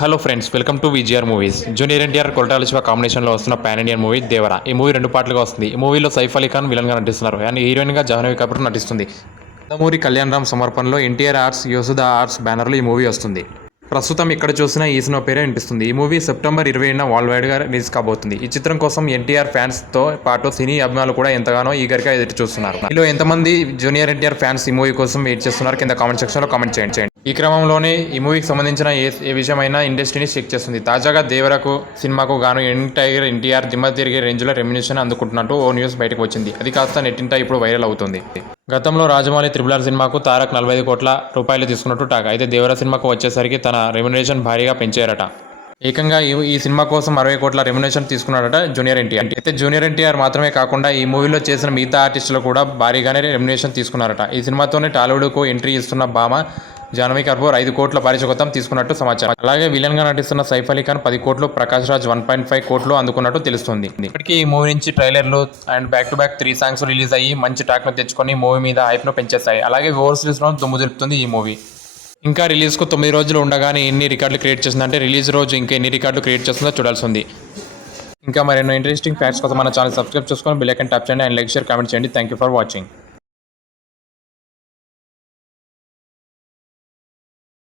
Hello friends, welcome to VGR movies. Junior NTR Koratala Shiva కాంబినేషన్లో వస్తున్న pan Indian movie Devara. ఈ movie 2 పార్ట్లుగా వస్తుంది. ఈ మూవీలో సైఫ్ అలీ ఖాన్ విలన్గా నటిస్తున్నారు అండ్ హీరోయిన్గా జాహ్నవి కపూర్ నటిస్తుంది. నందమూరి కళ్యాణ్ రామ్ సమర్పణలో ఎన్టీఆర్ ఆర్ట్స్, యోసుదా ఆర్ట్స్ బ్యానర్లో ఈ మూవీ వస్తుంది. ప్రస్తుతం ఇక్కడ చూసిన ఈ సినిమా పేరే వినిపిస్తుంది. ఈ మూవీ సెప్టెంబర్ 20న వరల్డ్ వైడ్గా రిలీజ్ కాబోతుంది. ఈ చిత్రం కోసం ఎన్టీఆర్ ఫ్యాన్స్తో పాటు సినీ అభిమానులు కూడా ఎంతగానో ఈగర్గా ఎదురు చూస్తున్నారు. మీలో ఎంతమంది జూనియర్ ఎన్టీఆర్ ఫ్యాన్స్ ఈ మూవీ కోసం వెయిట్ చేస్తున్నారు? కింద కామెంట్ సెక్షన్లో కామెంట్ చేయండి. ఈ క్రమంలోనే ఈ మూవీకి సంబంధించిన ఏ విషయమైనా ఇండస్ట్రీని చెక్ చేస్తుంది. తాజాగా దేవరకు సినిమాకు గాను యంగ్ టైగర్ ఎన్టీఆర్ దిమ్మ తిరిగే రేంజ్లో రెమ్యునేషన్ అందుకుంటున్నట్టు ఓ న్యూస్ బయటకు వచ్చింది. అది కాస్త నెట్టింట ఇప్పుడు వైరల్ అవుతుంది. గతంలో రాజమౌళి RRR సినిమాకు తారక్ 45 కోట్ల రూపాయలు తీసుకున్నట్టు టాక్. అయితే దేవర సినిమాకు వచ్చేసరికి తన రెమ్యునేషన్ భారీగా పెంచారట. ఏకంగా ఈ సినిమా కోసం 60 కోట్ల రెమ్యునేషన్ తీసుకున్నాడట జూనియర్ ఎన్టీఆర్. అయితే జూనియర్ ఎన్టీఆర్ మాత్రమే కాకుండా ఈ మూవీలో చేసిన మిగతా ఆర్టిస్టులు కూడా భారీగానే రెమ్యునేషన్ తీసుకున్నారట. ఈ సినిమాతోనే టాలీవుడ్కు ఎంట్రీ ఇస్తున్న భామ జాహ్నవి కపూర్ 5 కోట్ల పారితోషికం తీసుకున్నట్టు సమాచారం. అలాగే విలన్గా నటిస్తున్న సైఫ్ అలీ ఖాన్ 10 కోట్లు, ప్రకాష్ రాజ్ 1.5 కోట్లు అందుకున్నట్టు తెలుస్తుంది. ఇప్పటికీ ఈ మూవీ నుంచి ట్రైలర్లు and back to back 3 songs release అయ్యి మంచి టాక్ను తెచ్చుకొని మూవీ మీద హైప్ను పెంచేస్తాయి. అలాగే ఓవర్సీస్లో దుమ్ము దులుపుతుంది ఈ మూవీ. ఇంకా రిలీజ్కు 9 రోజులు ఉండగానే ఎన్ని రికార్డులు క్రియేట్ చేస్తుందంటే రిలీజ్ రోజు ఇంకా ఎన్ని రికార్డులు క్రియేట్ చేస్తుందో చూడాల్సి ఉంది. ఇంకా మరెన్నో ఇంట్రెస్టింగ్ ఫ్యాక్ట్స్ కోసం మన ఛానల్ సబ్స్క్రైబ్ చేసుకొని బెల్ ఐకాన్ ట్యాప్ చేయండి అండ్ లైక్, షేర్, కామెంట్ చేయండి. Thank you for watching.